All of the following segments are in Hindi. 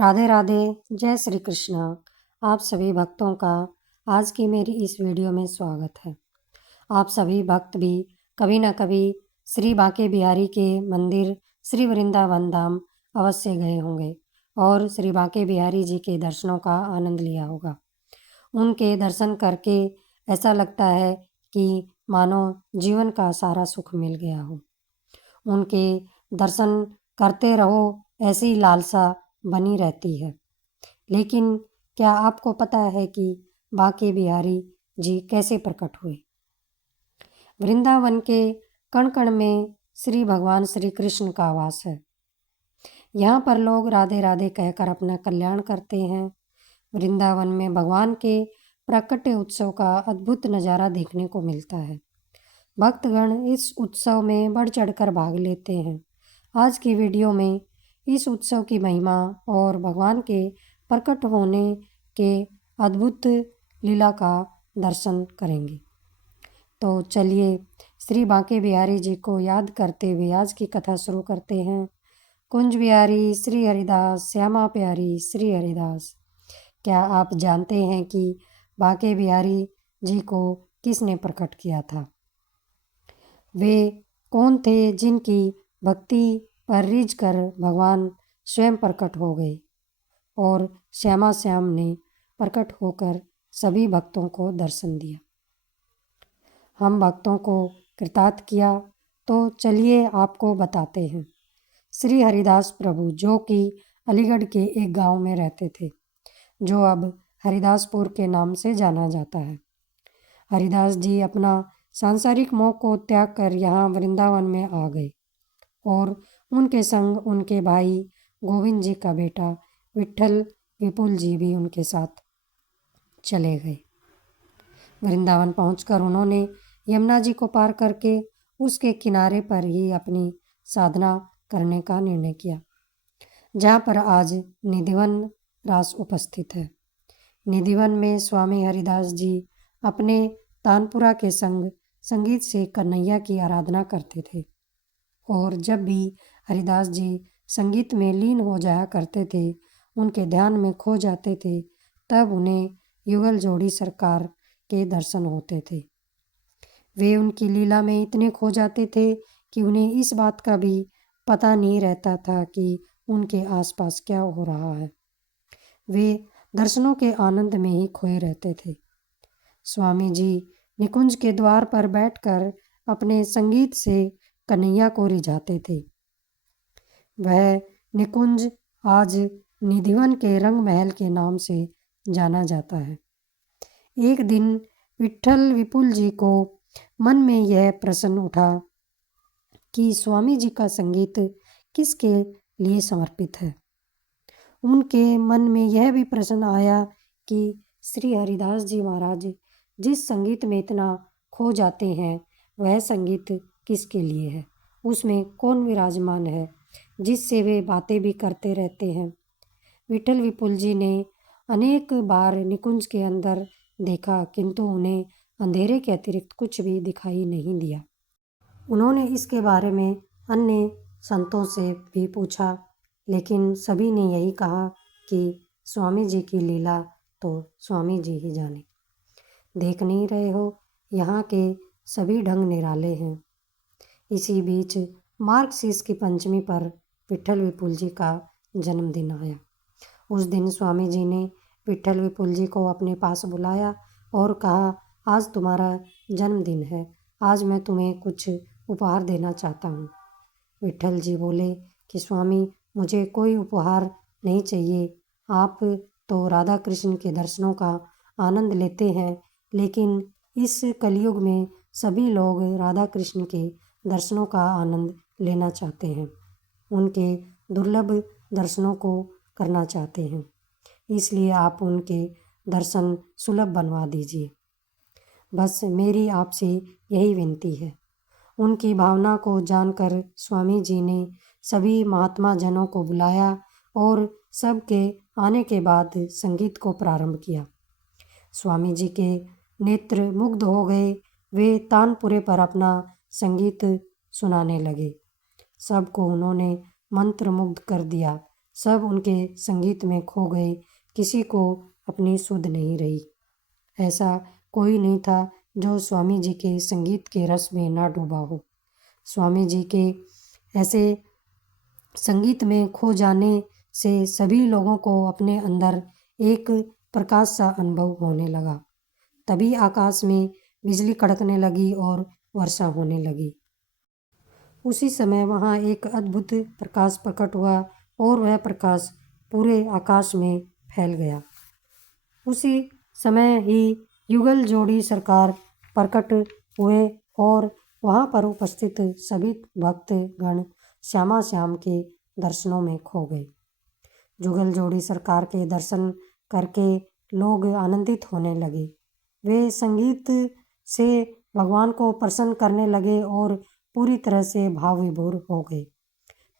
राधे राधे। जय श्री कृष्णा। आप सभी भक्तों का आज की मेरी इस वीडियो में स्वागत है। आप सभी भक्त भी कभी न कभी श्री बांके बिहारी के मंदिर श्री वृंदावन धाम अवश्य गए होंगे और श्री बांके बिहारी जी के दर्शनों का आनंद लिया होगा। उनके दर्शन करके ऐसा लगता है कि मानो जीवन का सारा सुख मिल गया हो। उनके दर्शन करते रहो ऐसी लालसा बनी रहती है। लेकिन क्या आपको पता है कि बांके बिहारी जी कैसे प्रकट हुए? वृंदावन के कण कण में श्री भगवान श्री कृष्ण का वास है। यहाँ पर लोग राधे राधे कहकर अपना कल्याण करते हैं। वृंदावन में भगवान के प्राकट्य उत्सव का अद्भुत नज़ारा देखने को मिलता है। भक्तगण इस उत्सव में बढ़ चढ़कर भाग लेते हैं। आज की वीडियो में इस उत्सव की महिमा और भगवान के प्रकट होने के अद्भुत लीला का दर्शन करेंगे। तो चलिए श्री बांके बिहारी जी को याद करते हुए आज की कथा शुरू करते हैं। कुंज बिहारी श्री हरिदास, श्यामा प्यारी श्री हरिदास। क्या आप जानते हैं कि बांके बिहारी जी को किसने प्रकट किया था? वे कौन थे जिनकी भक्ति पर रिझ कर भगवान स्वयं प्रकट हो गए और श्यामा श्याम ने प्रकट होकर सभी भक्तों को दर्शन दिया, हम भक्तों को कृतार्थ किया। तो चलिए आपको बताते हैं। श्री हरिदास प्रभु जो कि अलीगढ़ के एक गांव में रहते थे, जो अब हरिदासपुर के नाम से जाना जाता है। हरिदास जी अपना सांसारिक मोह को त्याग कर यहाँ वृंदावन में आ गए और उनके संग उनके भाई गोविंद जी का बेटा विट्ठल विपुल जी भी उनके साथ चले गए। वृंदावन पहुंचकर उन्होंने यमुना जी को पार करके उसके किनारे पर ही अपनी साधना करने का निर्णय किया, जहाँ पर आज निधिवन रास उपस्थित है। निधिवन में स्वामी हरिदास जी अपने तानपुरा के संग संगीत से कन्हैया की आराधना करते थे और जब भी हरिदास जी संगीत में लीन हो जाया करते थे, उनके ध्यान में खो जाते थे, तब उन्हें युगल जोड़ी सरकार के दर्शन होते थे। वे उनकी लीला में इतने खो जाते थे कि उन्हें इस बात का भी पता नहीं रहता था कि उनके आसपास क्या हो रहा है। वे दर्शनों के आनंद में ही खोए रहते थे। स्वामी जी निकुंज के द्वार पर बैठकर अपने संगीत से कन्हैया को रिझाते थे। वह निकुंज आज निधिवन के रंग महल के नाम से जाना जाता है। एक दिन विट्ठल विपुल जी को मन में यह प्रश्न उठा कि स्वामी जी का संगीत किसके लिए समर्पित है। उनके मन में यह भी प्रश्न आया कि श्री हरिदास जी महाराज जिस संगीत में इतना खो जाते हैं, वह संगीत किसके लिए है, उसमें कौन विराजमान है जिससे वे बातें भी करते रहते हैं। विट्ठल विपुल जी ने अनेक बार निकुंज के अंदर देखा, किंतु उन्हें अंधेरे के अतिरिक्त कुछ भी दिखाई नहीं दिया। उन्होंने इसके बारे में अन्य संतों से भी पूछा, लेकिन सभी ने यही कहा कि स्वामी जी की लीला तो स्वामी जी ही जाने। देख नहीं रहे हो, यहाँ के सभी ढंग निराले हैं। इसी बीच मार्गशीर्ष की पंचमी पर विट्ठल विपुल जी का जन्मदिन आया। उस दिन स्वामी जी ने विट्ठल विपुल जी को अपने पास बुलाया और कहा, आज तुम्हारा जन्मदिन है, आज मैं तुम्हें कुछ उपहार देना चाहता हूँ। विट्ठल जी बोले कि स्वामी, मुझे कोई उपहार नहीं चाहिए। आप तो राधा कृष्ण के दर्शनों का आनंद लेते हैं, लेकिन इस कलयुग में सभी लोग राधा कृष्ण के दर्शनों का आनंद लेना चाहते हैं, उनके दुर्लभ दर्शनों को करना चाहते हैं, इसलिए आप उनके दर्शन सुलभ बनवा दीजिए। बस मेरी आपसे यही विनती है। उनकी भावना को जानकर स्वामी जी ने सभी महात्मा जनों को बुलाया और सबके आने के बाद संगीत को प्रारंभ किया। स्वामी जी के नेत्र मुग्ध हो गए। वे तानपुरे पर अपना संगीत सुनाने लगे। सबको उन्होंने मंत्रमुग्ध कर दिया। सब उनके संगीत में खो गए, किसी को अपनी सुध नहीं रही। ऐसा कोई नहीं था जो स्वामी जी के संगीत के रस में ना डूबा हो। स्वामी जी के ऐसे संगीत में खो जाने से सभी लोगों को अपने अंदर एक प्रकाश सा अनुभव होने लगा। तभी आकाश में बिजली कड़कने लगी और वर्षा होने लगी। उसी समय वहाँ एक अद्भुत प्रकाश प्रकट हुआ और वह प्रकाश पूरे आकाश में फैल गया। उसी समय ही युगल जोड़ी सरकार प्रकट हुए और वहाँ पर उपस्थित सभी भक्तगण श्यामा श्याम के दर्शनों में खो गए। जुगल जोड़ी सरकार के दर्शन करके लोग आनंदित होने लगे। वे संगीत से भगवान को प्रसन्न करने लगे और पूरी तरह से भाव विभोर हो गए।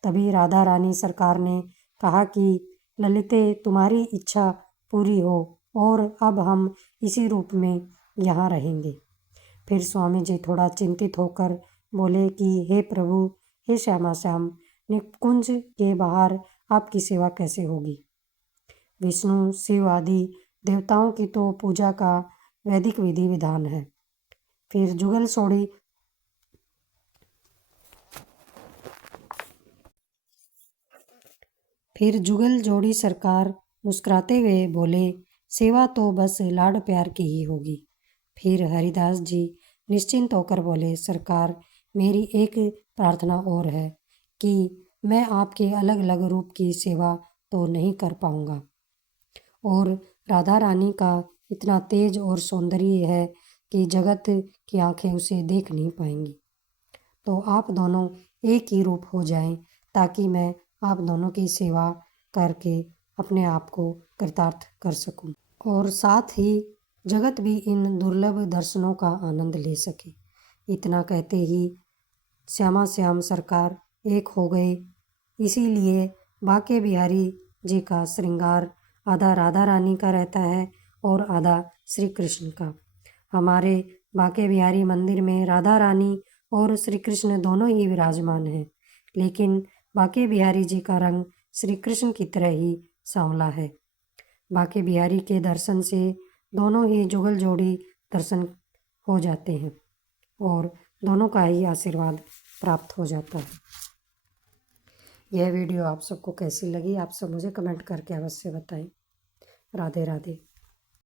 तभी राधा रानी सरकार ने कहा कि ललिते, तुम्हारी इच्छा पूरी हो और अब हम इसी रूप में यहाँ रहेंगे। फिर स्वामी जी थोड़ा चिंतित होकर बोले कि हे प्रभु, हे श्यामा श्याम, निकुंज के बाहर आपकी सेवा कैसे होगी? विष्णु, शिव आदि देवताओं की तो पूजा का वैदिक विधि विधान है। फिर जुगल जोड़ी सरकार मुस्कुराते हुए बोले, सेवा तो बस लाड प्यार की ही होगी। फिर हरिदास जी निश्चिंत होकर बोले, सरकार, मेरी एक प्रार्थना और है कि मैं आपके अलग अलग रूप की सेवा तो नहीं कर पाऊंगा और राधा रानी का इतना तेज और सौंदर्य है कि जगत की आंखें उसे देख नहीं पाएंगी। तो आप दोनों एक ही रूप हो जाएं ताकि मैं आप दोनों की सेवा करके अपने आप को कृतार्थ कर सकूं और साथ ही जगत भी इन दुर्लभ दर्शनों का आनंद ले सके। इतना कहते ही श्यामा श्याम सरकार एक हो गए। इसीलिए बाके बिहारी जी का श्रृंगार आधा राधा रानी का रहता है और आधा श्री कृष्ण का। हमारे बाके बिहारी मंदिर में राधा रानी और श्री कृष्ण दोनों ही विराजमान हैं, लेकिन बाके बिहारी जी का रंग श्री कृष्ण की तरह ही सांवला है। बाके बिहारी के दर्शन से दोनों ही जुगल जोड़ी दर्शन हो जाते हैं और दोनों का ही आशीर्वाद प्राप्त हो जाता है। यह वीडियो आप सबको कैसी लगी, आप सब मुझे कमेंट करके अवश्य बताएं। राधे राधे।